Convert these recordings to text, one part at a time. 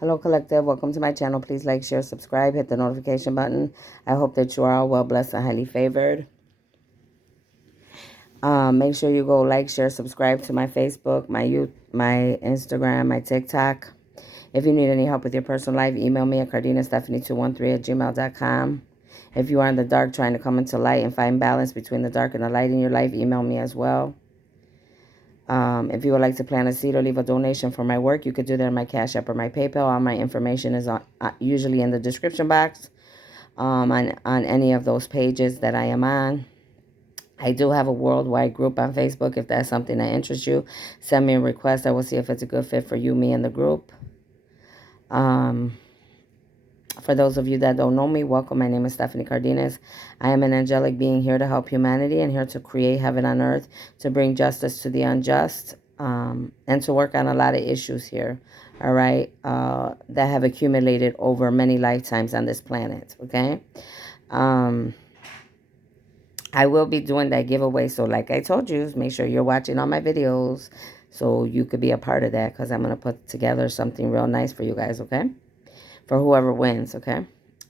Hello, Collective. Welcome to my channel. Please like, share, subscribe, hit the notification button. I hope that you are all well blessed and highly favored. Make sure you go like, share, subscribe to my Facebook, my Instagram, my TikTok. If you need any help with your personal life, email me at cardinastephanie213@gmail.com. If you are in the dark trying to come into light and find balance between the dark and the light in your life, email me as well. If you would like to plant a seed or leave a donation for my work, you could do that on my Cash App or my PayPal. All my information is usually in the description box on any of those pages that I am on. I do have a worldwide group on Facebook. If that's something that interests you, send me a request. I will see if it's a good fit for you, me, and the group. For those of you that don't know me, welcome. My name is Stephanie Cardenas. I am an angelic being here to help humanity and here to create heaven on earth, to bring justice to the unjust, and to work on a lot of issues here, all right, that have accumulated over many lifetimes on this planet, okay? I will be doing that giveaway, so like I told you, make sure you're watching all my videos so you could be a part of that, because I'm going to put together something real nice for you guys, okay? For whoever wins, okay?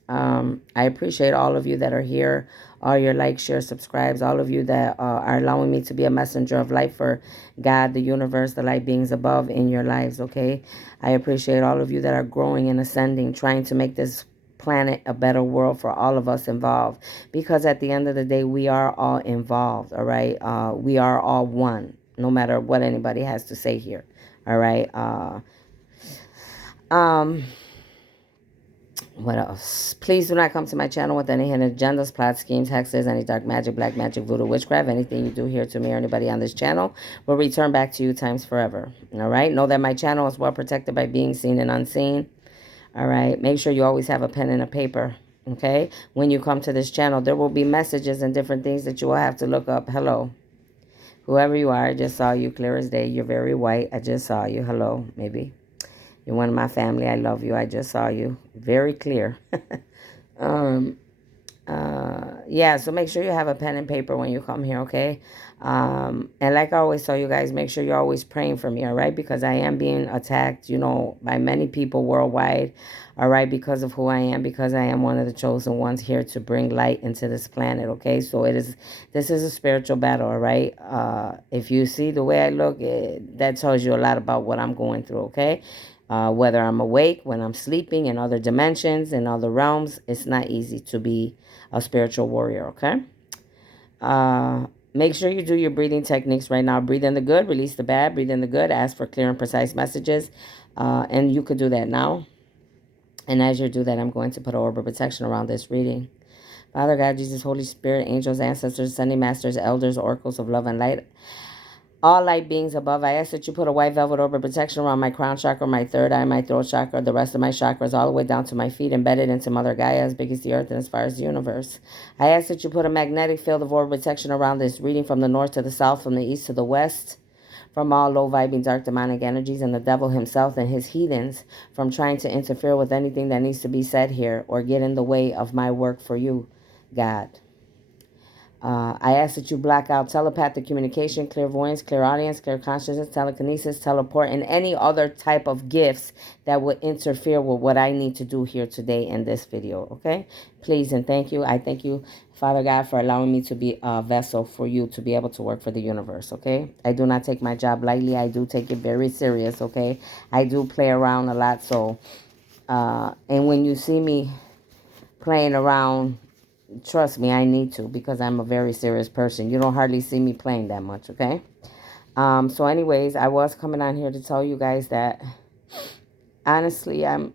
I appreciate all of you that are here, all your likes, shares, subscribes, all of you that are allowing me to be a messenger of light for God, the universe, the light beings above in your lives, okay? I appreciate all of you that are growing and ascending, trying to make this planet a better world for all of us involved, because at the end of the day, we are all involved, all right? We are all one, no matter what anybody has to say here, all right? What else? Please do not come to my channel with any hidden agendas, plots, schemes, hexes, any dark magic, black magic, voodoo, witchcraft. Anything you do here to me or anybody on this channel will return back to you times forever. All right? Know that my channel is well protected by being seen and unseen. All right? Make sure you always have a pen and a paper. Okay? When you come to this channel, there will be messages and different things that you will have to look up. Hello. Whoever you are, I just saw you clear as day. You're very white. I just saw you. Hello, maybe. You're one of my family. I love you. I just saw you. Very clear. Yeah, so make sure you have a pen and paper when you come here, okay? And like I always tell you guys, make sure you're always praying for me, all right? Because I am being attacked, by many people worldwide, all right? Because of who I am, because I am one of the chosen ones here to bring light into this planet, okay? So this is a spiritual battle, all right? If you see the way I look, that tells you a lot about what I'm going through, okay? Whether I'm awake, when I'm sleeping, in other dimensions, in other realms, it's not easy to be a spiritual warrior, okay? Make sure you do your breathing techniques right now. Breathe in the good, release the bad. Breathe in the good, ask for clear and precise messages. And you could do that now. And as you do that, I'm going to put an orb of protection around this reading. Father God, Jesus, Holy Spirit, angels, ancestors, Sunday masters, elders, oracles of love and light, all light beings above, I ask that you put a white velvet orb of protection around my crown chakra, my third eye, my throat chakra, the rest of my chakras, all the way down to my feet, embedded into Mother Gaia, as big as the earth and as far as the universe. I ask that you put a magnetic field of orb protection around this reading, from the north to the south, from the east to the west, from all low-vibing dark demonic energies and the devil himself and his heathens, from trying to interfere with anything that needs to be said here or get in the way of my work for you, God. I ask that you block out telepathic communication, clairvoyance, clairaudience, clear consciousness, telekinesis, teleport, and any other type of gifts that would interfere with what I need to do here today in this video, okay? Please and thank you. I thank you, Father God, for allowing me to be a vessel for you to be able to work for the universe, okay? I do not take my job lightly. I do take it very serious, okay? I do play around a lot, so, and when you see me playing around, trust me, I need to, because I'm a very serious person. You don't hardly see me playing that much, okay? So anyways, I was coming on here to tell you guys that honestly, I'm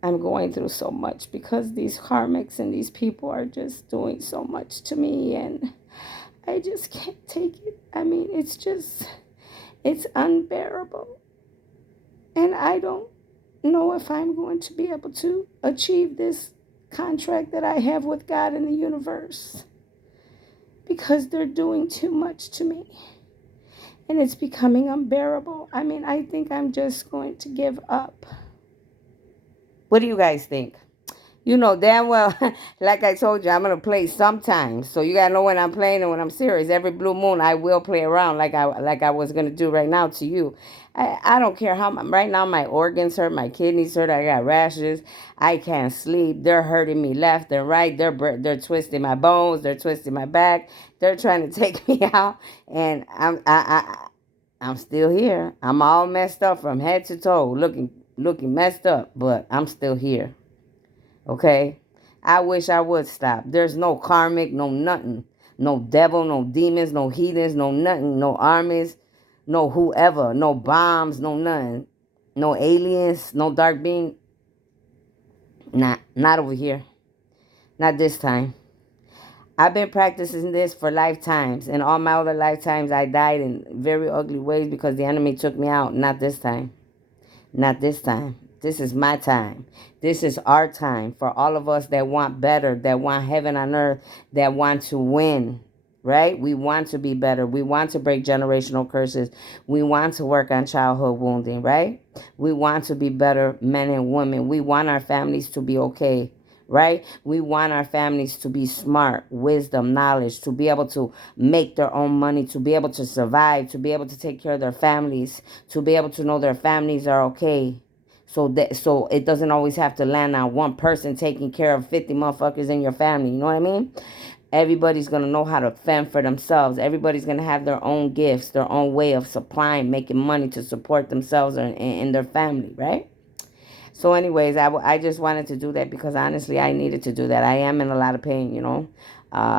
going through so much, because these karmics and these people are just doing so much to me, and I just can't take it. I mean, it's unbearable. And I don't know if I'm going to be able to achieve this contract that I have with God and the universe, because they're doing too much to me. And it's becoming unbearable. I mean, I think I'm just going to give up. What do you guys think? You know damn well, like I told you, I'm gonna play sometimes. So you gotta know when I'm playing and when I'm serious. Every blue moon, I will play around like I was gonna do right now to you. I don't care how right now my organs hurt, my kidneys hurt. I got rashes. I can't sleep. They're hurting me left and right. They're twisting my bones. They're twisting my back. They're trying to take me out, and I'm still here. I'm all messed up from head to toe, looking messed up, but I'm still here. Okay? I wish I would stop. There's no karmic, no nothing. No devil, no demons, no heathens, no nothing, no armies, no whoever, no bombs, no nothing. No aliens, no dark being. Not over here. Not this time. I've been practicing this for lifetimes. And all my other lifetimes, I died in very ugly ways because the enemy took me out. Not this time. Not this time. This is my time. This is our time for all of us that want better, that want heaven on earth, that want to win, right? We want to be better. We want to break generational curses. We want to work on childhood wounding, right? We want to be better men and women. We want our families to be okay, right? We want our families to be smart, wisdom, knowledge, to be able to make their own money, to be able to survive, to be able to take care of their families, to be able to know their families are okay. So it doesn't always have to land on one person taking care of 50 motherfuckers in your family. You know what I mean? Everybody's going to know how to fend for themselves. Everybody's going to have their own gifts, their own way of supplying, making money to support themselves and their family, right? So anyways, I just wanted to do that because honestly, I needed to do that. I am in a lot of pain, you know.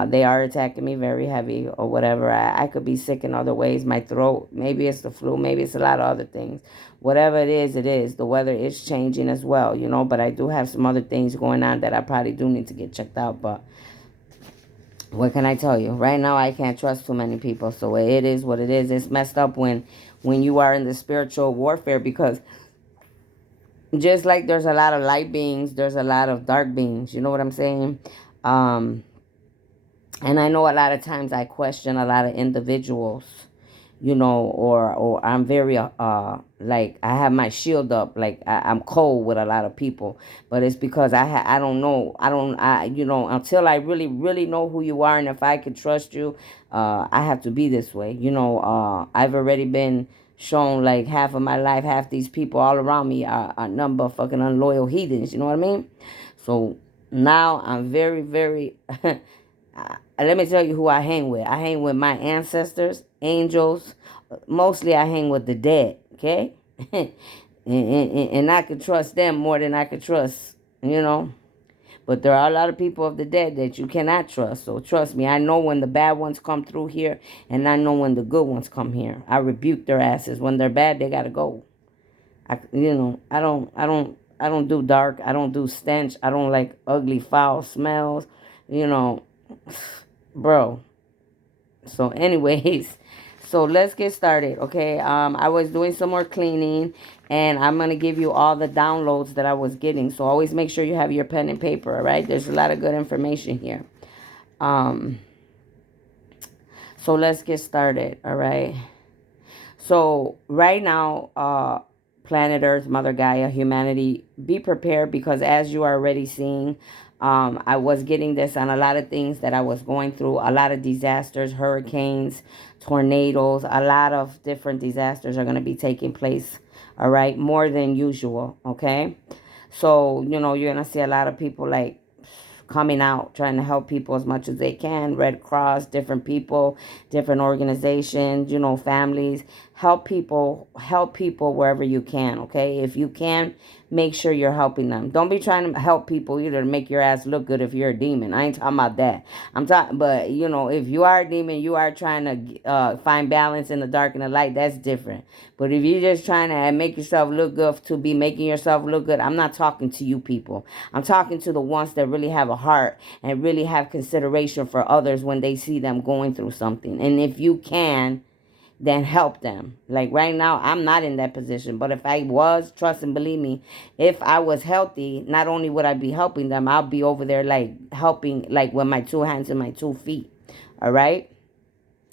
They are attacking me very heavy or whatever. I could be sick in other ways. My throat, maybe it's the flu, maybe it's a lot of other things. Whatever it is, it is. The weather is changing as well, you know. But I do have some other things going on that I probably do need to get checked out. But what can I tell you? Right now, I can't trust too many people. So it is what it is. It's messed up when you are in the spiritual warfare because just like there's a lot of light beings, there's a lot of dark beings. You know what I'm saying? Um, and I know a lot of times I question a lot of individuals, you know, or I'm very like I have my shield up, like I'm cold with a lot of people, but it's because I don't know, you know, until I really know who you are and if I can trust you, I have to be this way, you know. I've already been shown like half of my life, half these people all around me are a number of fucking unloyal heathens, you know what I mean? So now I'm very let me tell you who I hang with. I hang with my ancestors, angels. Mostly I hang with the dead, okay? and I can trust them more than I can trust, you know. But there are a lot of people of the dead that you cannot trust. So trust me, I know when the bad ones come through here, and I know when the good ones come here. I rebuke their asses. When they're bad, they gotta go. I don't do dark. I don't do stench. I don't like ugly, foul smells. You know, bro. So, anyways, so let's get started, okay? I was doing some more cleaning, and I'm gonna give you all the downloads that I was getting. So always make sure you have your pen and paper, all right? There's a lot of good information here. Um, so let's get started, all right? So right now, planet Earth, Mother Gaia, humanity, be prepared because as you are already seeing, I was getting this on a lot of things that I was going through, a lot of disasters, hurricanes, tornadoes, a lot of different disasters are going to be taking place, all right, more than usual, okay? So, you know, you're going to see a lot of people like coming out, trying to help people as much as they can. Red Cross, different people, different organizations, you know, families. Help people wherever you can, okay? If you can, make sure you're helping them. Don't be trying to help people either to make your ass look good if you're a demon. I ain't talking about that. I'm talking, but, you know, if you are a demon, you are trying to find balance in the dark and the light, that's different. But if you're just trying to make yourself look good to be making yourself look good, I'm not talking to you people. I'm talking to the ones that really have a heart and really have consideration for others when they see them going through something. And if you can, then help them. Like right now, I'm not in that position. But if I was, trust and believe me, if I was healthy, not only would I be helping them, I'll be over there like helping, like with my two hands and my 2 feet. All right?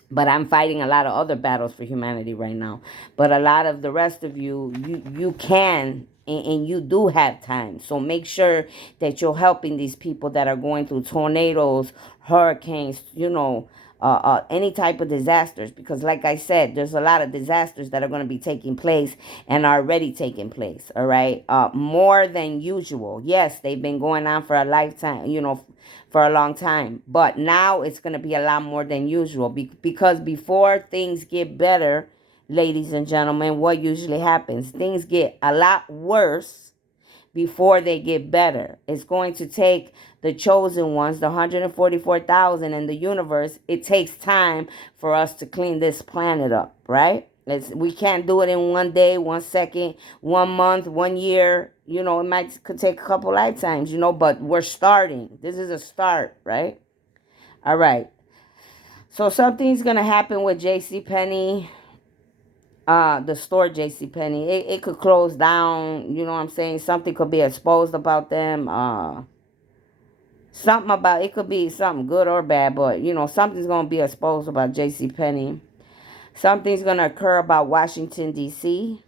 But I'm fighting a lot of other battles for humanity right now. But a lot of the rest of you can and you do have time. So make sure that you're helping these people that are going through tornadoes, hurricanes, any type of disasters. Because like I said, there's a lot of disasters that are going to be taking place and are already taking place. All right. More than usual. Yes, they've been going on for a lifetime, for a long time. But now it's going to be a lot more than usual because before things get better, ladies and gentlemen, what usually happens? Things get a lot worse before they get better. It's going to take the chosen ones, the 144,000 in the universe. It takes time for us to clean this planet up, right? We can't do it in one day, 1 second, 1 month, 1 year. Could take a couple lifetimes, but we're starting. This is a start, right? All right. So something's going to happen with JCPenney. The store JCPenney. It could close down, you know what I'm saying? Something could be exposed about them. Something about it could be something good or bad, but something's gonna be exposed about JCPenney. Something's gonna occur about Washington, DC.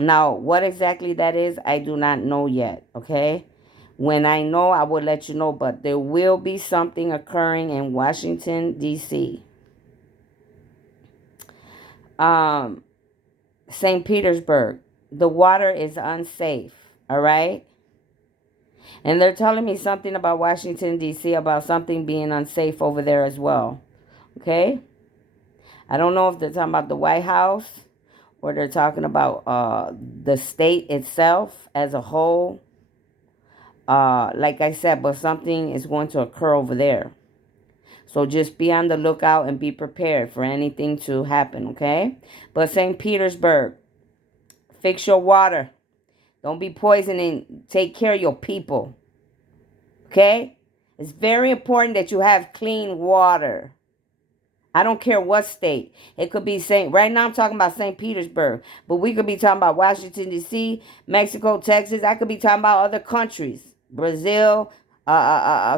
Now, what exactly that is, I do not know yet. Okay. When I know, I will let you know, but there will be something occurring in Washington, DC. St. Petersburg, the water is unsafe, all right? And they're telling me something about Washington, D.C., about something being unsafe over there as well, okay? I don't know if they're talking about the White House or they're talking about the state itself as a whole. Like I said, but something is going to occur over there. So just be on the lookout and be prepared for anything to happen, okay? But St. Petersburg, fix your water. Don't be poisoning. Take care of your people. Okay? It's very important that you have clean water. I don't care what state. It could be right now I'm talking about St. Petersburg, but we could be talking about Washington, D.C., Mexico, Texas. I could be talking about other countries. Brazil,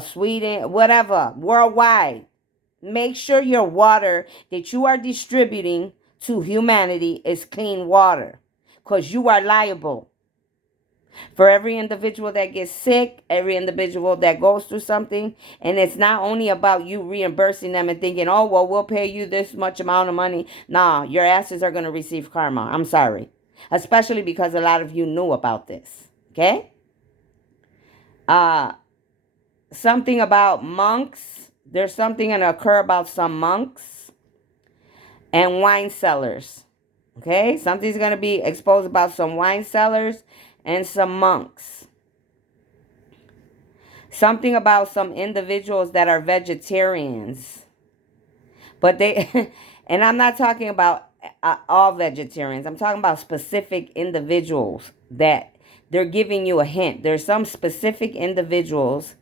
Sweden, whatever, worldwide. Make sure your water that you are distributing to humanity is clean water, because you are liable for every individual that gets sick, every individual that goes through something. And it's not only about you reimbursing them and thinking, oh, well, we'll pay you this much amount of money. Nah, your asses are going to receive karma. I'm sorry. Especially because a lot of you knew about this. Okay? Something about monks. There's something going to occur about some monks and wine cellars. Okay? Something's going to be exposed about some wine cellars and some monks. Something about some individuals that are vegetarians. But they, and I'm not talking about all vegetarians. I'm talking about specific individuals that they're giving you a hint. There's some specific individuals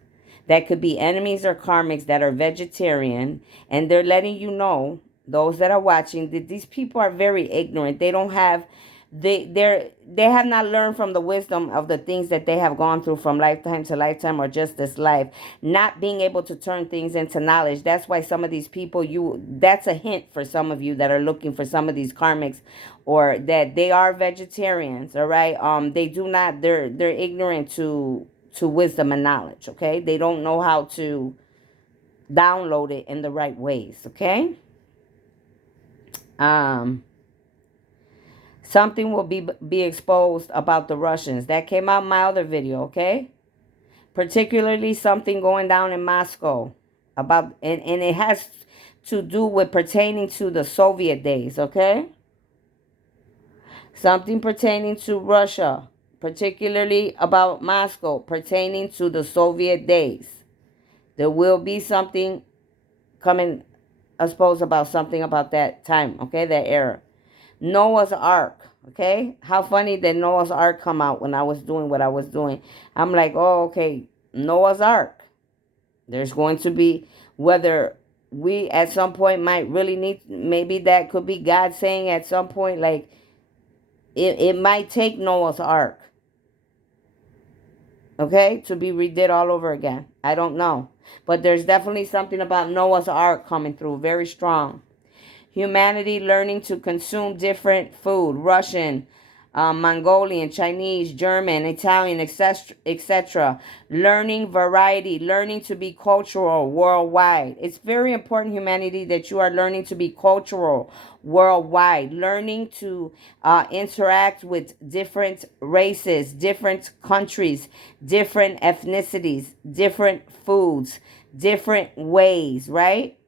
that could be enemies or karmics that are vegetarian, and they're letting you know, those that are watching, that these people are very ignorant. They don't have they have not learned from the wisdom of the things that they have gone through from lifetime to lifetime, or just this life, not being able to turn things into knowledge. That's why some of these people, that's a hint for some of you that are looking for some of these karmics, or that they are vegetarians. All right, they do not, they're ignorant to wisdom and knowledge. Okay, they don't know how to download it in the right ways. Okay. Something will be exposed about the Russians. That came out in my other video, okay? Particularly something going down in Moscow. And it has to do with pertaining to the Soviet days, okay? Something pertaining to Russia. Particularly about Moscow. Pertaining to the Soviet days. There will be something coming exposed about something about that time, okay? That era. Noah's Ark, okay? How funny that Noah's Ark come out when I was doing what I was doing. I'm like, oh, okay, Noah's Ark. There's going to be, whether we at some point might really need, maybe that could be God saying at some point, like, it might take Noah's Ark, okay, to be redid all over again. I don't know. But there's definitely something about Noah's Ark coming through, very strong. Humanity learning to consume different food. Russian, Mongolian, Chinese, German, Italian, etc., etc. Learning variety, learning to be cultural worldwide. It's very important, humanity, that you are learning to be cultural worldwide, learning to interact with different races, different countries, different ethnicities, different foods, different ways, right?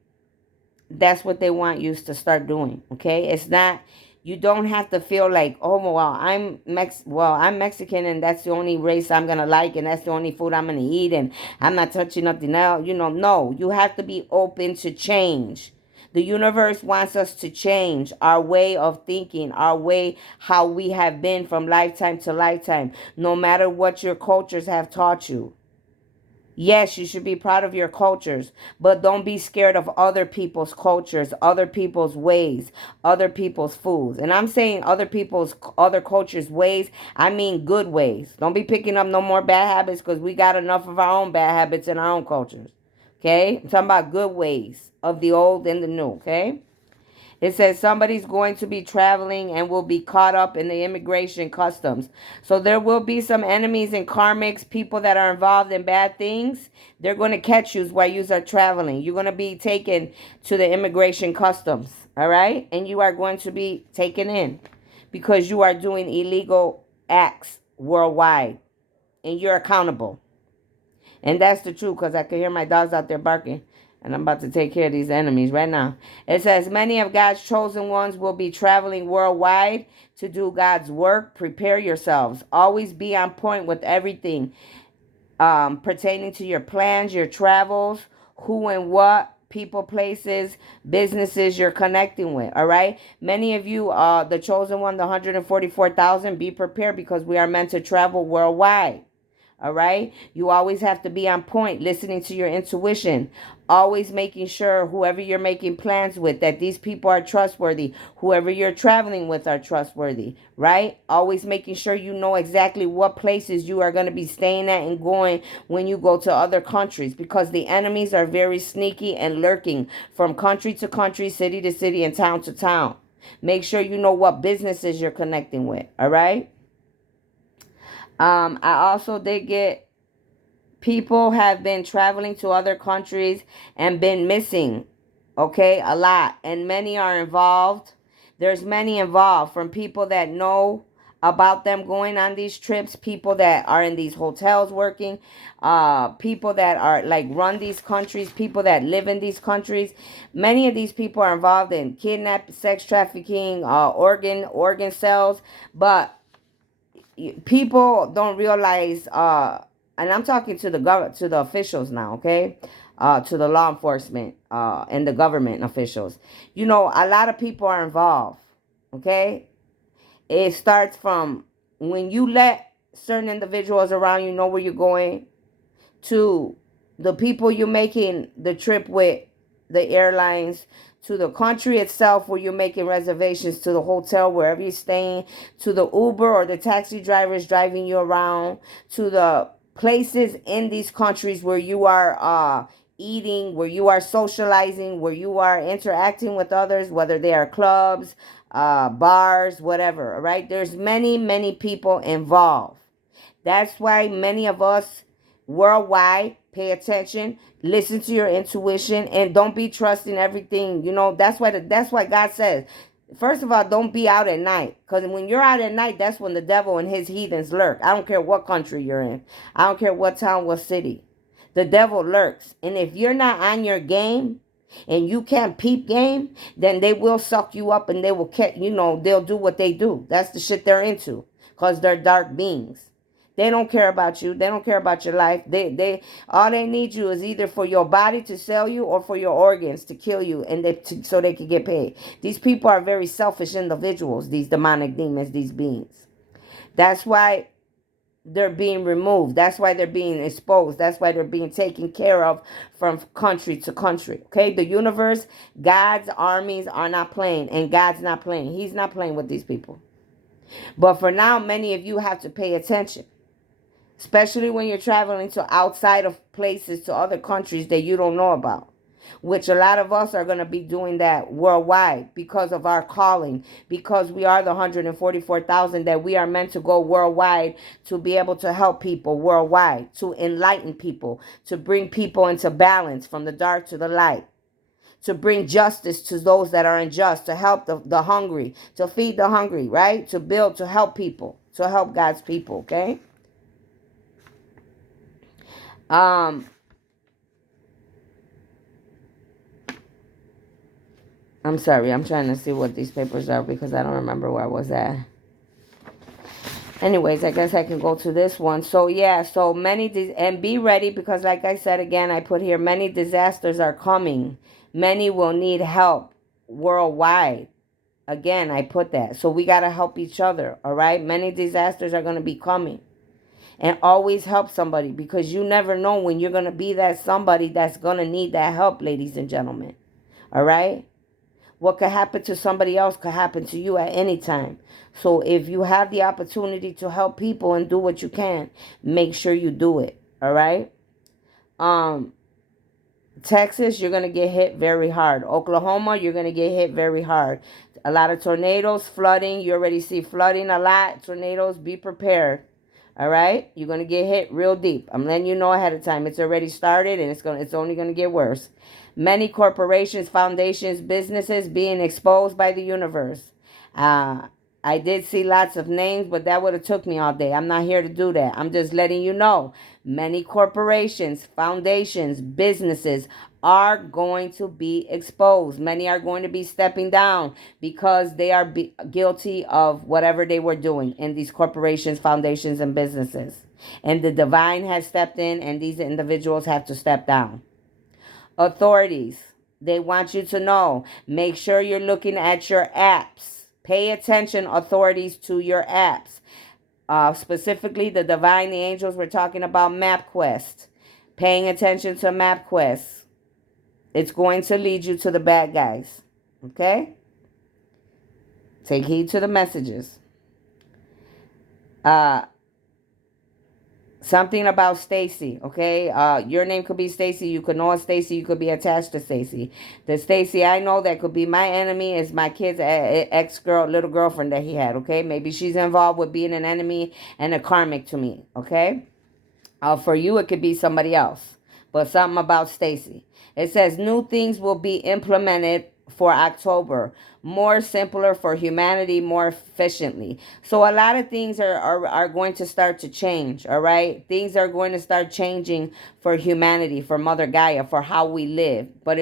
That's what they want you to start doing. Okay, it's not, you don't have to feel like, oh well, I'm Mexican and that's the only race I'm gonna like and that's the only food I'm gonna eat and I'm not touching nothing else. No, you have to be open to change. The universe wants us to change our way of thinking, our way, how we have been from lifetime to lifetime, no matter what your cultures have taught you. Yes, you should be proud of your cultures, but don't be scared of other people's cultures, other people's ways, other people's foods. And I'm saying other cultures' ways, I mean good ways. Don't be picking up no more bad habits because we got enough of our own bad habits in our own cultures. Okay? I'm talking about good ways of the old and the new. Okay? It says somebody's going to be traveling and will be caught up in the immigration customs. So there will be some enemies and karmics, people that are involved in bad things. They're going to catch you while you are traveling. You're going to be taken to the immigration customs. All right? And you are going to be taken in because you are doing illegal acts worldwide. And you're accountable. And that's the truth because I can hear my dogs out there barking. And I'm about to take care of these enemies right now. It says, many of God's chosen ones will be traveling worldwide to do God's work. Prepare yourselves. Always be on point with everything pertaining to your plans, your travels, who and what, people, places, businesses you're connecting with. All right. Many of you, the chosen one, the 144,000, be prepared because we are meant to travel worldwide. All right. You always have to be on point, listening to your intuition, always making sure whoever you're making plans with, that these people are trustworthy, whoever you're traveling with are trustworthy, right? Always making sure you know exactly what places you are going to be staying at and going when you go to other countries, because the enemies are very sneaky and lurking from country to country, city to city, and town to town. Make sure you know what businesses you're connecting with. All right. I also did get, people have been traveling to other countries and been missing, okay, a lot. And many are involved. There's many involved, from people that know about them going on these trips, people that are in these hotels working, people that are like run these countries, people that live in these countries. Many of these people are involved in kidnapping, sex trafficking, organ sales, but people don't realize, and I'm talking to to the officials now, okay, to the law enforcement and the government officials. A lot of people are involved. Okay, it starts from when you let certain individuals around you know where you're going, to the people you're making the trip with, the airlines, to the country itself where you're making reservations, to the hotel, wherever you're staying, to the Uber or the taxi drivers driving you around, to the places in these countries where you are eating, where you are socializing, where you are interacting with others, whether they are clubs, bars, whatever. All right, there's many people involved. That's why many of us worldwide pay attention, listen to your intuition, and don't be trusting everything. That's why God says, first of all, don't be out at night, because when you're out at night, that's when the devil and his heathens lurk. I don't care what country you're in. I don't care what town, what city. The devil lurks, and if you're not on your game and you can't peep game, then they will suck you up and they will they'll do what they do. That's the shit they're into, because they're dark beings. They don't care about you. They don't care about your life. They all they need you is either for your body to sell you or for your organs to kill you, and so they can get paid. These people are very selfish individuals. These demonic demons, these beings. That's why they're being removed. That's why they're being exposed. That's why they're being taken care of from country to country. Okay, the universe, God's armies are not playing, and God's not playing. He's not playing with these people. But for now, many of you have to pay attention, especially when you're traveling to outside of places, to other countries that you don't know about. which a lot of us are going to be doing that worldwide because of our calling, because we are the 144,000 that we are meant to go worldwide to be able to help people worldwide, to enlighten people, to bring people into balance from the dark to the light, to bring justice to those that are unjust, to help the hungry, to feed the hungry, right? To build, to help people, to help God's people, okay? I'm sorry, I'm trying to see what these papers are because I don't remember where I was at. Anyways, I guess I can go to this one. So yeah, so and be ready because like I said again, I put here, many disasters are coming. Many will need help worldwide. Again, I put that. So we got to help each other, all right? Many disasters are going to be coming. And always help somebody because you never know when you're going to be that somebody that's going to need that help, ladies and gentlemen. All right? What could happen to somebody else could happen to you at any time. So if you have the opportunity to help people and do what you can, make sure you do it. All right? Texas, you're going to get hit very hard. Oklahoma, you're going to get hit very hard. A lot of tornadoes, flooding. You already see flooding a lot. Tornadoes, be prepared. All right? You're going to get hit real deep. I'm letting you know ahead of time. It's already started and it's only going to get worse. Many corporations, foundations, businesses being exposed by the universe. I did see lots of names, but that would have took me all day. I'm not here to do that. I'm just letting you know. Many corporations, foundations, businesses are going to be exposed. Many are going to be stepping down because they are guilty of whatever they were doing in these corporations, foundations, and businesses. And the divine has stepped in, and these individuals have to step down. Authorities, they want you to know. Make sure you're looking at your apps. Pay attention, authorities, to your apps. Specifically, the divine, the angels, we're talking about MapQuest. Paying attention to MapQuest. It's going to lead you to the bad guys. Okay? Take heed to the messages. Something about Stacy, okay? Your name could be Stacy. You could know Stacy. You could be attached to Stacy. The Stacy I know that could be my enemy is my kid's little girlfriend that he had, okay? Maybe she's involved with being an enemy and a karmic to me, okay? For you, it could be somebody else. But something about Stacy. It says new things will be implemented for October. More simpler for humanity, more efficiently. So a lot of things are going to start to change, all right? Things are going to start changing for humanity, for Mother Gaia, for how we live. But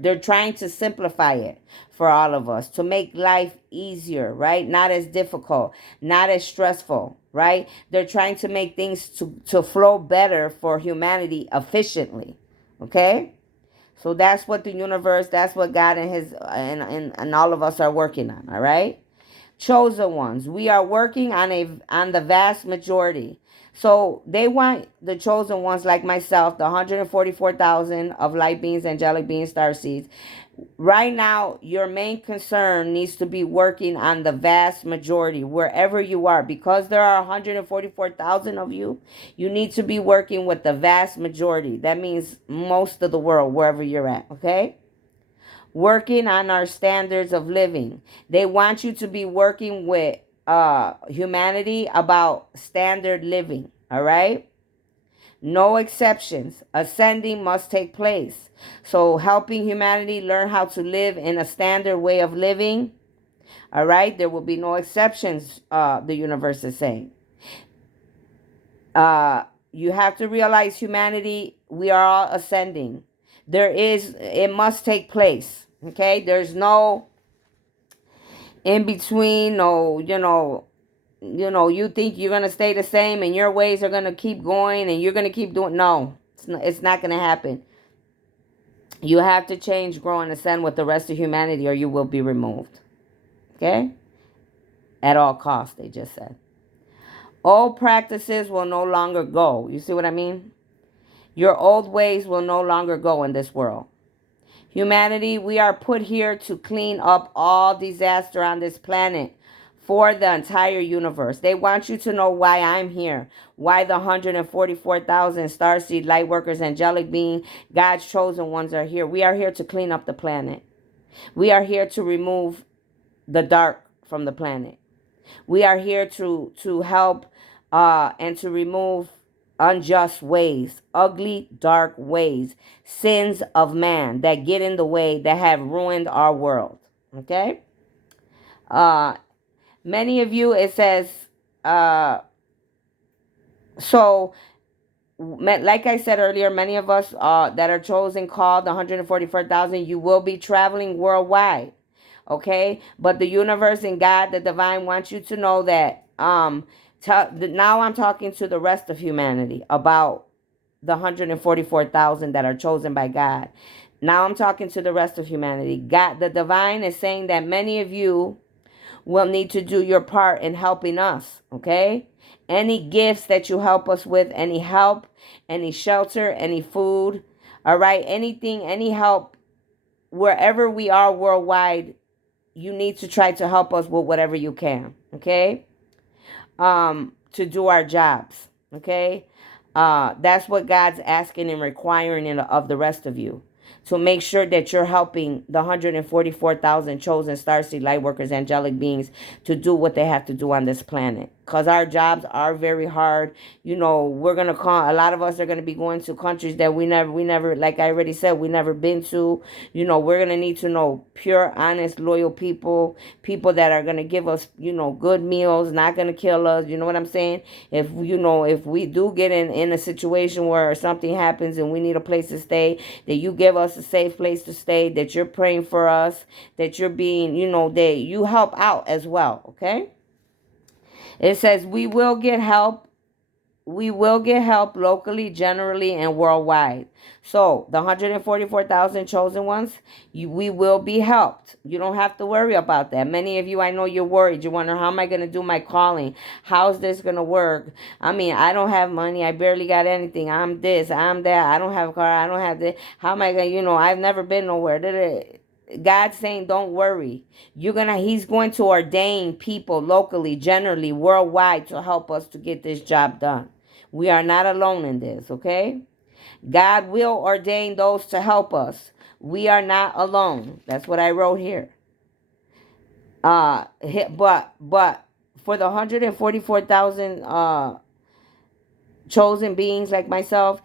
they're trying to simplify it for all of us, to make life easier, right? Not as difficult, not as stressful, right? They're trying to make things to flow better for humanity efficiently, okay? So that's what the universe, that's what God and his and all of us are working on, all right? Chosen ones. We are working on the vast majority. So they want the chosen ones like myself, the 144,000 of light beings, angelic beings, star seeds. Right now, your main concern needs to be working on the vast majority, wherever you are. Because there are 144,000 of you, you need to be working with the vast majority. That means most of the world, wherever you're at, okay? Working on our standards of living. They want you to be working with humanity about standard living, all right? No exceptions. Ascending must take place. So helping humanity learn how to live in a standard way of living. All right. There will be no exceptions, the universe is saying. You have to realize humanity, we are all ascending. It must take place. Okay. There's no in between, no, you think you're going to stay the same and your ways are going to keep going and you're going to keep doing. No, it's not going to happen. You have to change, grow, and ascend with the rest of humanity or you will be removed. Okay? At all costs, they just said. Old practices will no longer go. You see what I mean? Your old ways will no longer go in this world. Humanity, we are put here to clean up all disaster on this planet for the entire universe. They want you to know why I'm here, why the 144,000 starseed light workers, angelic being, God's chosen ones are here. We are here to clean up the planet. We are here to remove the dark from the planet. We are here to help and to remove unjust ways, ugly, dark ways, sins of man that get in the way, that have ruined our world. Okay? Uh, Many of you, it says, uh, so like I said earlier, many of us that are chosen, called, the 144,000, you will be traveling worldwide. Okay? But the universe and God, the divine, wants you to know that now I'm talking to the rest of humanity about the 144,000 that are chosen by God. Now I'm talking to the rest of humanity. God, the divine, is saying that many of you will need to do your part in helping us, okay? Any gifts that you help us with, any help, any shelter, any food, all right? Anything, any help, wherever we are worldwide, you need to try to help us with whatever you can, okay? To do our jobs, okay? That's what God's asking and requiring of the rest of you. To make sure that you're helping the 144,000 chosen starseed light workers, angelic beings, to do what they have to do on this planet. Because our jobs are very hard. You know, we're going to call, a lot of us are going to be going to countries that we never, like I already said, we never been to. You know, we're going to need to know pure, honest, loyal people, people that are going to give us, you know, good meals, not going to kill us. You know what I'm saying? If, you know, if we do get in a situation where something happens and we need a place to stay, that you give us a safe place to stay, that you're praying for us, that you're being, you know, that you help out as well, okay? It says we will get help. We will get help locally, generally, and worldwide. So the 144,000 chosen ones, we will be helped. You don't have to worry about that. Many of you, I know you're worried. You wonder, how am I going to do my calling? How's this going to work? I mean, I don't have money. I barely got anything. I'm this, I'm that. I don't have a car. I don't have this. How am I going to, you know, I've never been nowhere. God's saying, don't worry. He's going to ordain people locally, generally, worldwide, to help us to get this job done. We are not alone in this, okay? God will ordain those to help us. We are not alone. That's what I wrote here. But for the 144,000 chosen beings like myself,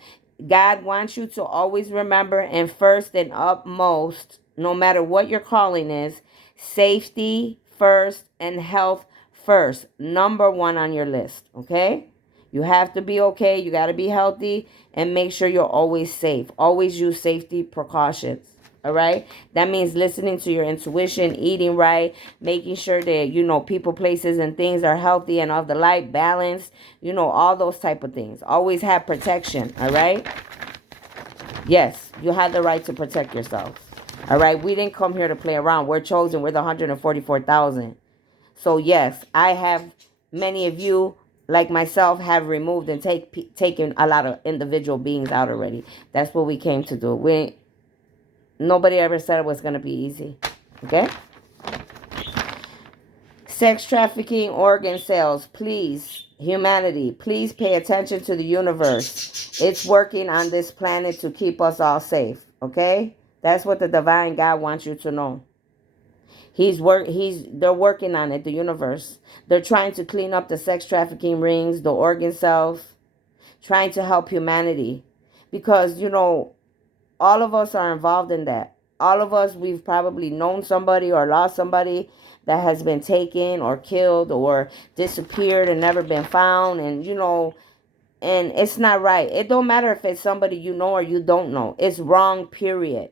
God wants you to always remember, and first and upmost, no matter what your calling is, safety first and health first. Number one on your list, okay? You have to be okay. You got to be healthy, and make sure you're always safe. Always use safety precautions. All right. That means listening to your intuition, eating right, making sure that, you know, people, places, and things are healthy and of the light, balanced, you know, all those type of things. Always have protection. All right. Yes, you have the right to protect yourself. All right. We didn't come here to play around. We're chosen. We're the 144,000. So yes, I have, many of you like myself have removed and taken a lot of individual beings out already. That's what we came to do. Nobody ever said it was going to be easy. Okay? Sex trafficking, organ sales. Please, humanity, please pay attention to the universe. It's working on this planet to keep us all safe. Okay? That's what the divine God wants you to know. They're working on it, the universe. They're trying to clean up the sex trafficking rings, the organ sales, trying to help humanity. Because, you know, all of us are involved in that. All of us, we've probably known somebody or lost somebody that has been taken or killed or disappeared and never been found. And, you know, and it's not right. It don't matter if it's somebody you know or you don't know. It's wrong, period.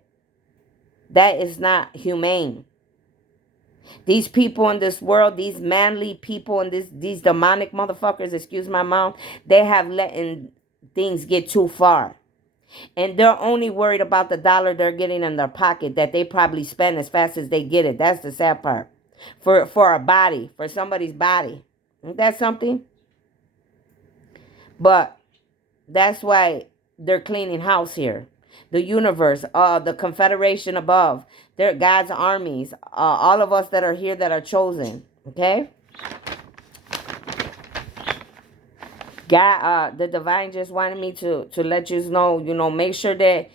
That is not humane. These people in this world, these manly people and these demonic motherfuckers, excuse my mouth, they have letting things get too far. And they're only worried about the dollar they're getting in their pocket that they probably spend as fast as they get it. That's the sad part. For a body, for somebody's body. Isn't that something? But that's why they're cleaning house here. The universe, the confederation above, they're God's armies, all of us that are here that are chosen. Okay? God, the divine just wanted me to let you know, make sure that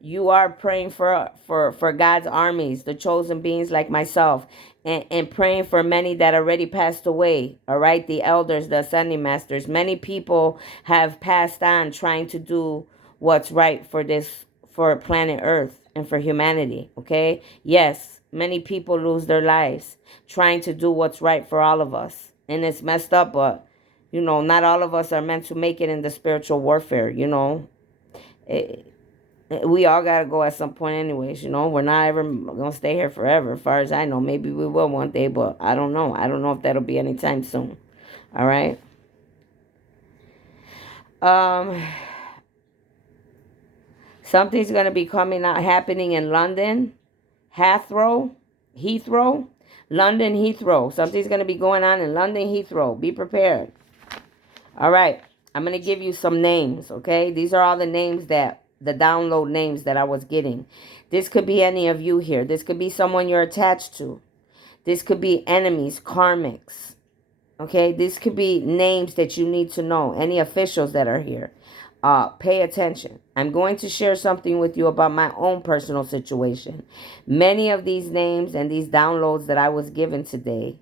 you are praying for God's armies, the chosen beings like myself, and praying for many that already passed away. All right, the elders, the ascending masters. Many people have passed on trying to do what's right for planet Earth and for humanity. Okay, yes, many people lose their lives trying to do what's right for all of us, and it's messed up, but not all of us are meant to make it in the spiritual warfare. We all got to go at some point anyways. We're not ever going to stay here forever, as far as I know. Maybe we will one day, but I don't know. I don't know if that'll be anytime soon. All right. um Something's going to be coming out, happening in London, Heathrow, London, Heathrow. Something's going to be going on in London, Heathrow. Be prepared. All right. I'm going to give you some names, okay? These are all the names the download names that I was getting. This could be any of you here. This could be someone you're attached to. This could be enemies, karmics, okay? This could be names that you need to know. Any officials that are here. Pay attention. I'm going to share something with you about my own personal situation. Many of these names and these downloads that I was given today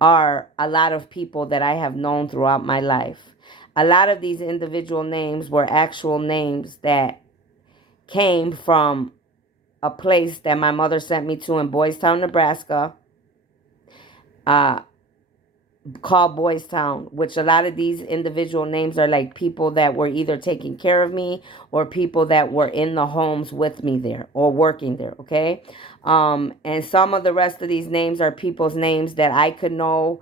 are a lot of people that I have known throughout my life. A lot of these individual names were actual names that came from a place that my mother sent me to in Boys Town, Nebraska, called Boys Town, which a lot of these individual names are like people that were either taking care of me or people that were in the homes with me there or working there, okay? And some of the rest of these names are people's names that I could know.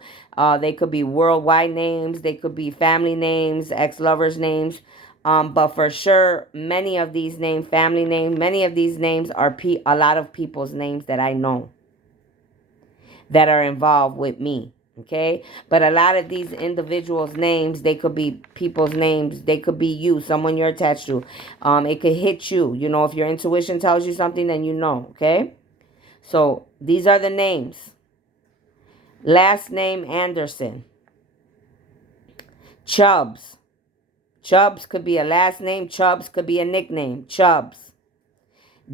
They could be worldwide names. They could be family names, ex-lovers' names. But for sure, many of these names, family names, many of these names are a lot of people's names that I know that are involved with me. Okay, but a lot of these individuals' names, they could be people's names. They could be you, someone you're attached to. It could hit you. If your intuition tells you something, then you know. Okay, so these are the names. Last name Anderson. Chubbs. Chubbs could be a last name. Chubbs could be a nickname. Chubbs.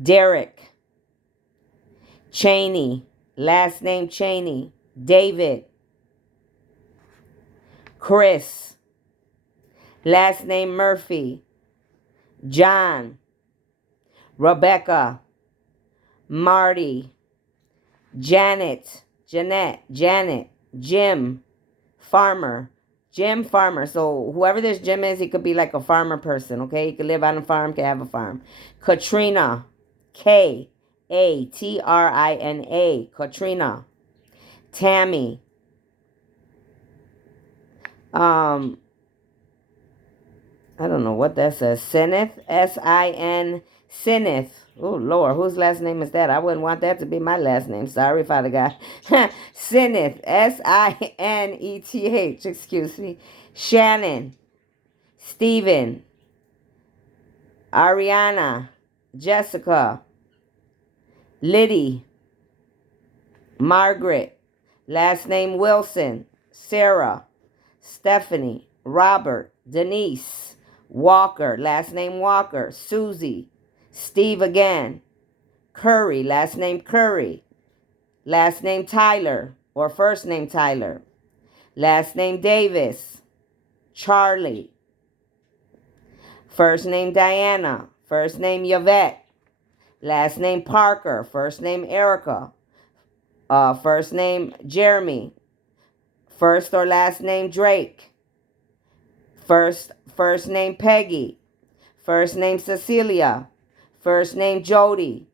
Derek. Cheney. Last name Cheney. David. Chris. Last name Murphy. John. Rebecca. Marty. Janet. Jim. Farmer. Jim Farmer. So whoever this Jim is, he could be like a farmer person, okay? He could live on a farm, could have a farm. Katrina. Katrina. Katrina. Tammy. I don't know what that says. Sineth. S-I-N. Sineth. Oh, Lord, whose last name is that? I wouldn't want that to be my last name. Sorry, Father God. Sineth. S-I-N-E-T-H. Excuse me. Shannon. Stephen. Ariana. Jessica. Liddy. Margaret. Last name Wilson. Sarah. Stephanie. Robert. Denise. Walker. Last name Walker. Susie. Steve again. Curry. Last name Curry. Last name Tyler or first name Tyler. Last name Davis. Charlie. First name Diana. First name Yvette. Last name Parker. First name Erica. First name Jeremy. First or last name Drake. First name Peggy. First name Cecilia. First name Jody.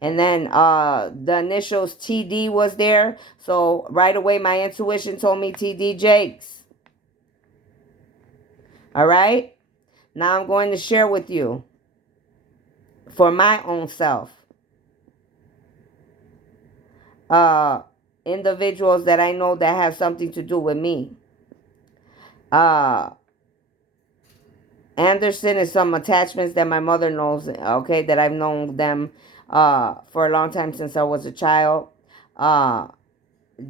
And then the initials TD was there. So right away my intuition told me TD Jakes. All right? Now I'm going to share with you for my own self. Individuals that I know that have something to do with me. Anderson is some attachments that my mother knows, okay, that I've known them for a long time since I was a child.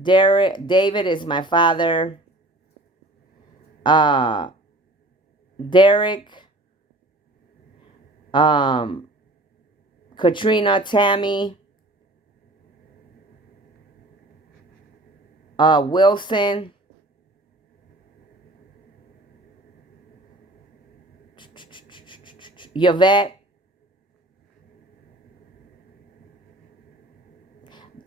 David is my father. Uh, Derek, um, Katrina, Tammy, Wilson, Yvette.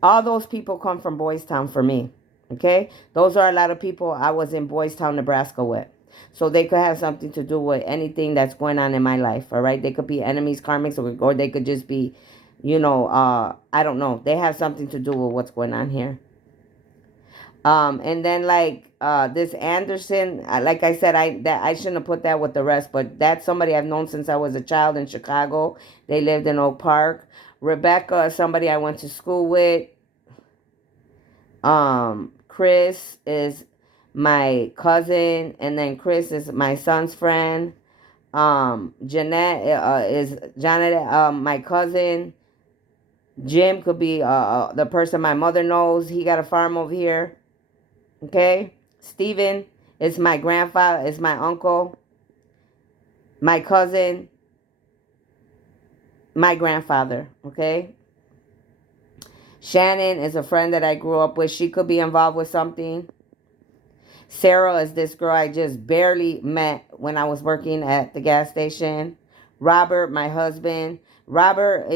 All those people come from Boys Town for me. Okay? Those are a lot of people I was in Boys Town, Nebraska with. So they could have something to do with anything that's going on in my life. All right? They could be enemies, karmics, or they could just be, I don't know. They have something to do with what's going on here. And then this Anderson, like I said, I shouldn't have put that with the rest, but that's somebody I've known since I was a child in Chicago. They lived in Oak Park. Rebecca is somebody I went to school with. Chris is my cousin, and then Chris is my son's friend. Jeanette is Janet, my cousin. Jim could be the person my mother knows. He got a farm over here. Okay. Stephen is my grandfather, is my uncle, my cousin, my grandfather. Okay. Shannon is a friend that I grew up with. She could be involved with something. Sarah is this girl I just barely met when I was working at the gas station. Robert, my husband. Robert,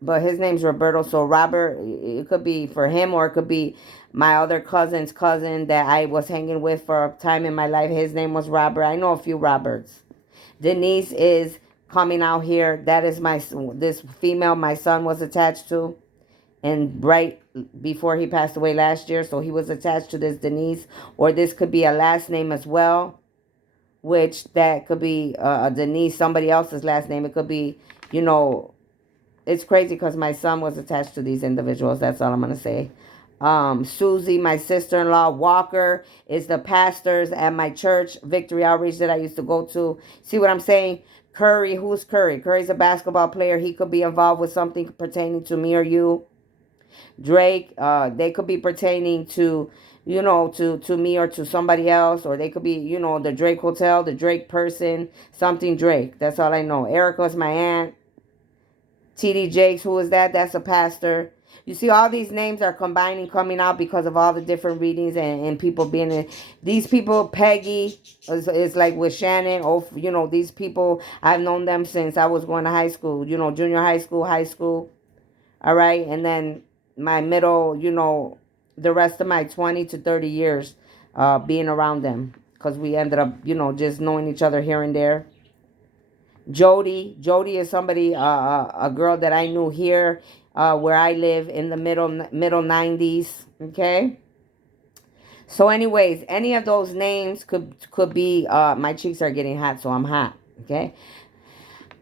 but his name's Roberto. So Robert, it could be for him, or it could be my other cousin's cousin that I was hanging with for a time in my life. His name was Robert. I know a few Roberts. Denise is coming out here. That is this female my son was attached to. And right before he passed away last year, so he was attached to this Denise, or this could be a last name as well, which that could be a Denise, somebody else's last name. It could be, it's crazy because my son was attached to these individuals. That's all I'm gonna say. Susie, my sister-in-law. Walker is the pastors at my church, Victory Outreach, that I used to go to. See what I'm saying? Curry, who's Curry? Curry's a basketball player. He could be involved with something pertaining to me or you. Drake, they could be pertaining to, to me or to somebody else, or they could be, the Drake Hotel, the Drake person, something Drake. That's all I know. Erica's my aunt. TD Jakes, who is that? That's a pastor. You see, all these names are combining, coming out because of all the different readings and people being in. These people, Peggy, is like with Shannon. These people, I've known them since I was going to high school, junior high school, high school. All right. And then my middle, the rest of my 20 to 30 years being around them, because we ended up, just knowing each other here and there. Jody is somebody, a girl that I knew here where I live in the middle 90s. Okay. So anyways, any of those names could be, my cheeks are getting hot, so I'm hot. Okay.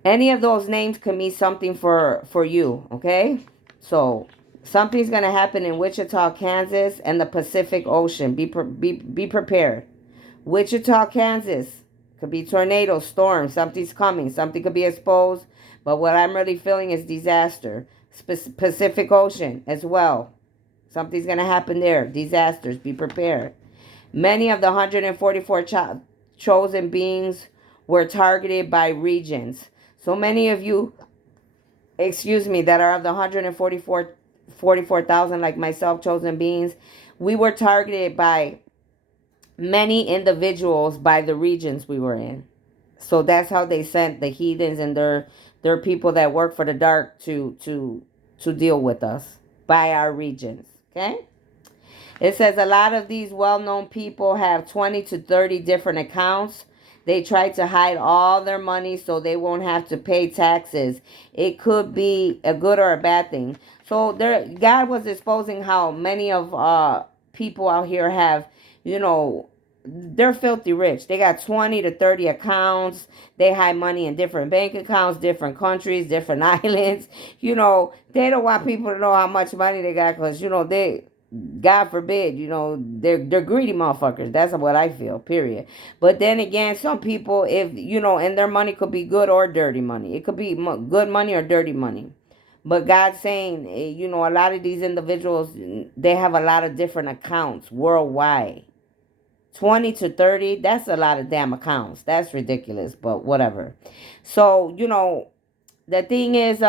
Any of those names could mean something for you. Okay. So something's going to happen in Wichita, Kansas, and the Pacific Ocean. Be prepared. Wichita, Kansas. Could be tornado, storm. Something's coming. Something could be exposed. But what I'm really feeling is disaster. Pacific Ocean as well. Something's going to happen there. Disasters. Be prepared. Many of the 144 chosen beings were targeted by regions. So many of you, that are of the 144,000, like myself, chosen beings, we were targeted by many individuals by the regions we were in. So that's how they sent the heathens and their people that work for the dark to deal with us by our regions. Okay. It says a lot of these well-known people have 20 to 30 different accounts. They try to hide all their money so they won't have to pay taxes. It could be a good or a bad thing. So God was exposing how many of people out here have, they're filthy rich. They got 20 to 30 accounts. They hide money in different bank accounts, different countries, different islands. They don't want people to know how much money they got because, God forbid, they're greedy motherfuckers. That's what I feel, period. But then again, some people, if, and their money could be good or dirty money. It could be good money or dirty money. But God's saying, you know, a lot of these individuals, they have a lot of different accounts worldwide. 20 to 30, that's a lot of damn accounts. That's ridiculous, but whatever. So, you know, the thing is,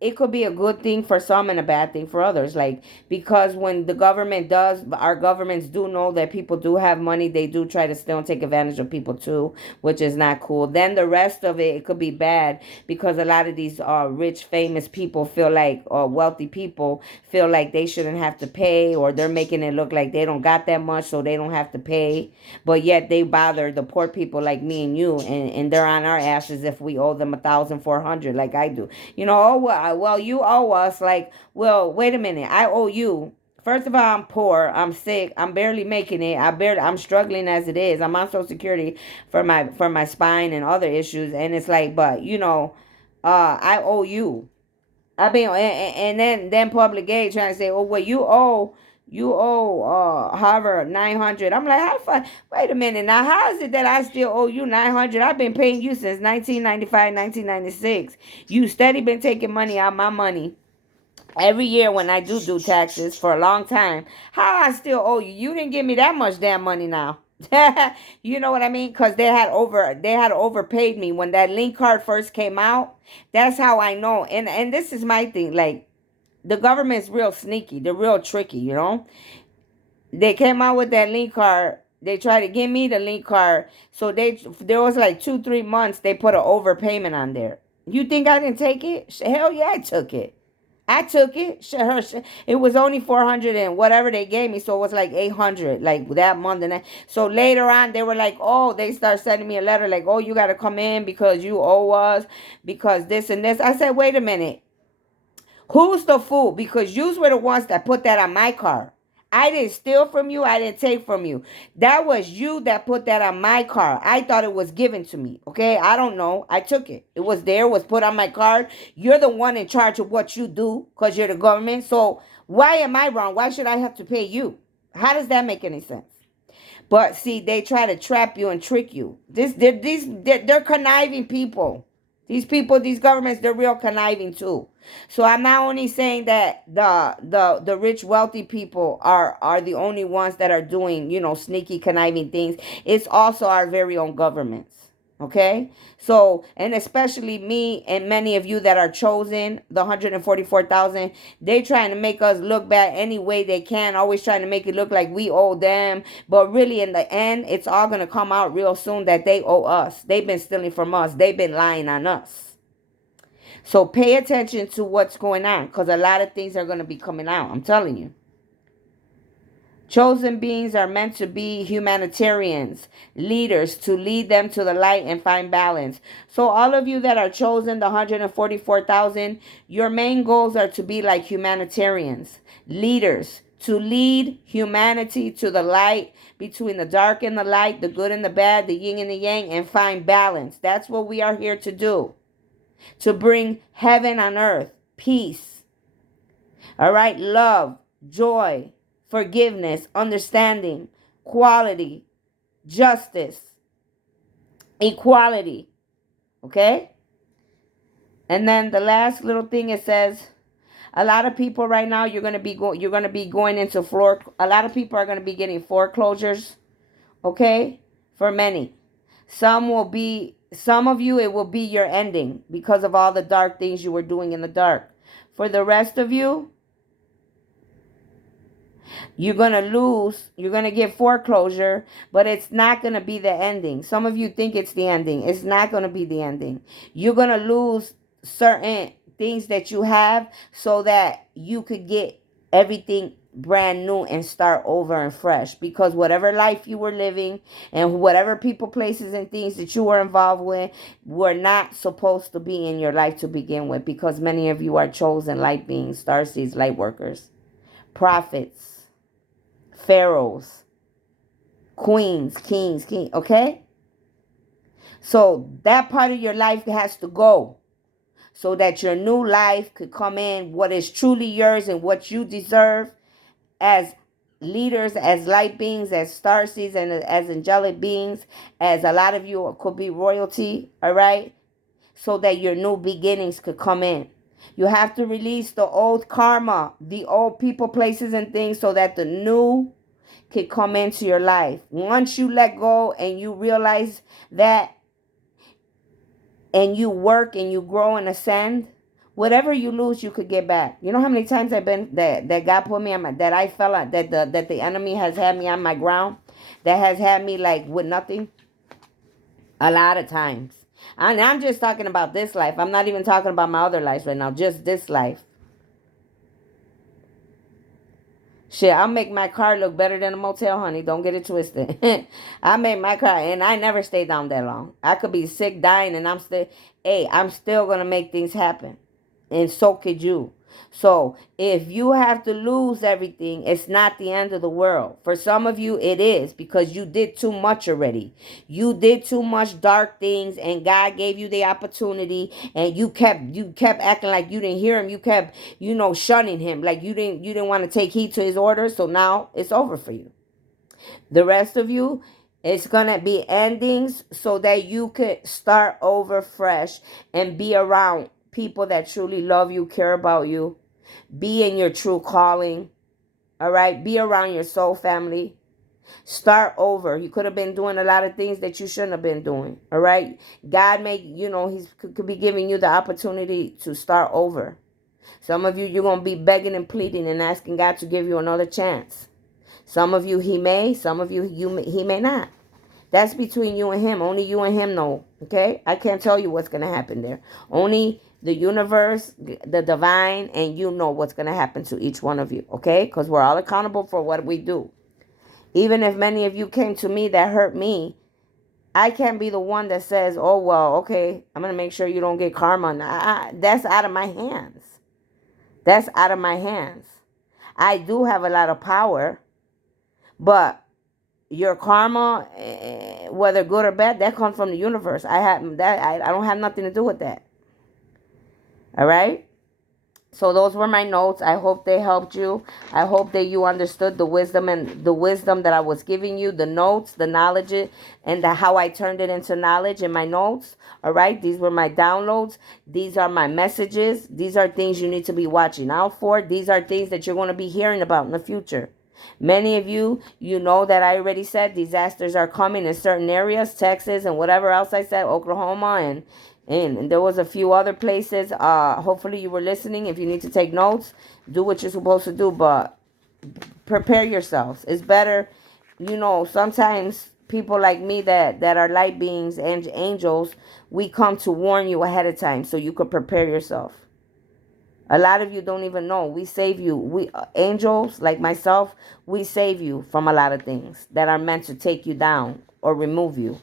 it could be a good thing for some and a bad thing for others. Like, because when the government does, our governments do know that people do have money, they do try to still take advantage of people too, which is not cool. Then the rest of it could be bad, because a lot of these rich, famous people feel like, or wealthy people feel like they shouldn't have to pay, or they're making it look like they don't got that much, so they don't have to pay. But yet they bother the poor people like me and you, and they're on our asses if we owe them 1,400 like I do. You know, oh well, you owe us. Like, well, wait a minute, I owe you. First of all, I'm poor. I'm sick. I'm barely making it. I'm struggling as it is. I'm on Social Security for my spine and other issues. And it's like, but you know, I owe you. I mean, and then public aid trying to say, oh well, you owe Harvard 900. I'm like, how far? Wait a minute. Now, how is it that I still owe you 900? I've been paying you since 1995, 1996. You steady been taking money out of my money every year when I do taxes for a long time. How I still owe you? You didn't give me that much damn money now. You know what I mean? Because they had overpaid me when that link card first came out. That's how I know. And this is my thing. Like, the government's real sneaky. They're real tricky, you know. They came out with that link card. They tried to give me the link card. So there was like 2-3 months they put an overpayment on there. You think I didn't take it? Hell yeah, I took it. I took it. It was only 400 and whatever they gave me, so it was like 800, like that month. And so later on, they were like, "Oh," they start sending me a letter like, "Oh, you got to come in because you owe us because this and this." I said, "Wait a minute, who's the fool? Because you were the ones that put that on my car. I didn't steal from you. I didn't take from you. That was you that put that on my car. I thought it was given to me. Okay. I don't know. I took it. It was there, was put on my card. You're the one in charge of what you do because you're the government. So why am I wrong? Why should I have to pay you? How does that make any sense? But see, they try to trap you and trick you. They're conniving people. These people, these governments, they're real conniving too. So I'm not only saying that the rich, wealthy people are the only ones that are doing, you know, sneaky, conniving things. It's also our very own governments. Okay? So, and especially me and many of you that are chosen, the 144,000, they trying to make us look bad any way they can, always trying to make it look like we owe them. But really, in the end, it's all going to come out real soon that they owe us. They've been stealing from us. They've been lying on us. So pay attention to what's going on, because a lot of things are going to be coming out. I'm telling you. Chosen beings are meant to be humanitarians, leaders, to lead them to the light and find balance. So all of you that are chosen, the 144,000, your main goals are to be like humanitarians, leaders, to lead humanity to the light, between the dark and the light, the good and the bad, the yin and the yang, and find balance. That's what we are here to do. To bring heaven on earth, peace. All right, love, joy, forgiveness, understanding, quality, justice, equality. Okay? And then the last little thing, it says, a lot of people right now, you're going to be going into a lot of people are going to be getting foreclosures, okay? For many. Some of you, it will be your ending because of all the dark things you were doing in the dark. For the rest of you, you're going to get foreclosure, but it's not going to be the ending. Some of you think it's the ending. It's not going to be the ending. You're going to lose certain things that you have so that you could get everything brand new and start over and fresh, because whatever life you were living and whatever people, places, and things that you were involved with were not supposed to be in your life to begin with, because many of you are chosen light beings, starseeds, light workers, prophets, pharaohs, queens, kings, okay? So that part of your life has to go so that your new life could come in, what is truly yours and what you deserve as leaders, as light beings, as starseeds, and as angelic beings, as a lot of you could be royalty, all right? So that your new beginnings could come in. You have to release the old karma, the old people, places, and things so that the new can come into your life. Once you let go and you realize that, and you work and you grow and ascend, whatever you lose, you could get back. You know how many times I've been that God put me on my, that I felt like that the enemy has had me on my ground, that has had me like with nothing. A lot of times. And I'm just talking about this life. I'm not even talking about my other lives right now. Just this life. Shit, I'll make my car look better than a motel, honey. Don't get it twisted. I make my car, and I never stay down that long. I could be sick, dying, and I'm still gonna make things happen. And so could you. So if you have to lose everything, it's not the end of the world. For some of you, it is, because you did too much already. You did too much dark things, and God gave you the opportunity, and you kept acting like you didn't hear him. You kept, shunning him, like you didn't want to take heed to his orders. So now it's over for you. The rest of you, it's gonna be endings so that you could start over fresh and be around people that truly love you, care about you, be in your true calling. All right, be around your soul family. Start over. You could have been doing a lot of things that you shouldn't have been doing. All right, God He's could be giving you the opportunity to start over. Some of you, you're gonna be begging and pleading and asking God to give you another chance. Some of you, he may. Some of you, he may not. That's between you and him. Only you and him know. Okay? I can't tell you what's going to happen there. Only the universe, the divine, and you know what's going to happen to each one of you. Okay? Because we're all accountable for what we do. Even if many of you came to me that hurt me, I can't be the one that says, oh, well, okay, I'm going to make sure you don't get karma. That's out of my hands. That's out of my hands. I do have a lot of power, but your karma, whether good or bad, that comes from the universe. I don't have nothing to do with that. All right. So those were my notes. I hope they helped you. I hope that you understood the wisdom that I was giving you, the notes, the knowledge, and how I turned it into knowledge in my notes. All right. These were my downloads. These are my messages. These are things you need to be watching out for. These are things that you're going to be hearing about in the future. Many of you, you know that I already said disasters are coming in certain areas, Texas and whatever else I said, Oklahoma, and there was a few other places. Hopefully you were listening. If you need to take notes, do what you're supposed to do, but prepare yourselves. It's better, sometimes people like me that are light beings and angels, we come to warn you ahead of time so you could prepare yourself. A lot of you don't even know. We save you. We angels like myself, we save you from a lot of things that are meant to take you down or remove you.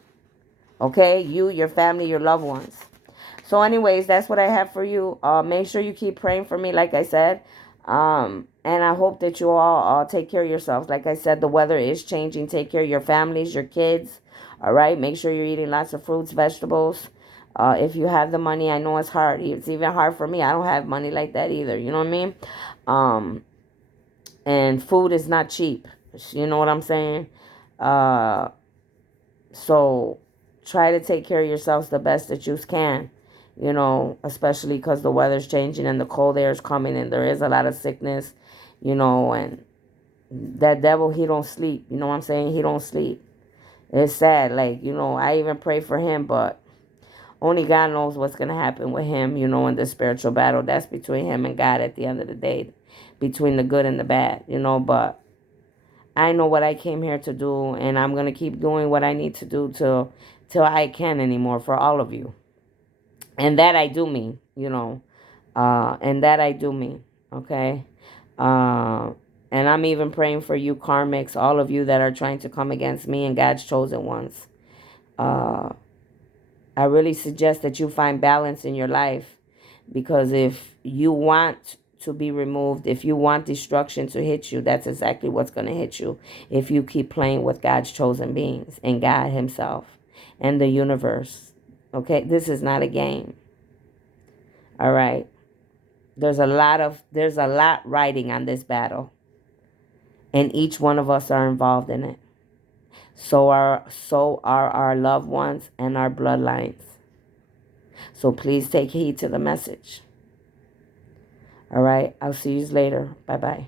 Okay? You, your family, your loved ones. So anyways, that's what I have for you. Make sure you keep praying for me, like I said. And I hope that you all take care of yourselves. Like I said, the weather is changing. Take care of your families, your kids. All right? Make sure you're eating lots of fruits, vegetables. If you have the money, I know it's hard. It's even hard for me. I don't have money like that either. You know what I mean? And food is not cheap. You know what I'm saying? So try to take care of yourselves the best that you can. Especially because the weather's changing and the cold air is coming and there is a lot of sickness, and that devil, he don't sleep. You know what I'm saying? He don't sleep. It's sad. Like, I even pray for him, but only God knows what's going to happen with him, in the spiritual battle. That's between him and God at the end of the day, between the good and the bad, but I know what I came here to do, and I'm going to keep doing what I need to do till I can anymore for all of you. And that I do mean, and that I do mean, okay? And I'm even praying for you karmics, all of you that are trying to come against me and God's chosen ones. I really suggest that you find balance in your life, because if you want to be removed, if you want destruction to hit you, that's exactly what's going to hit you if you keep playing with God's chosen beings and God himself and the universe. Okay, this is not a game. All right. There's a lot riding on this battle, and each one of us are involved in it. So are our loved ones and our bloodlines. So please take heed to the message. All right. I'll see you later. Bye-bye.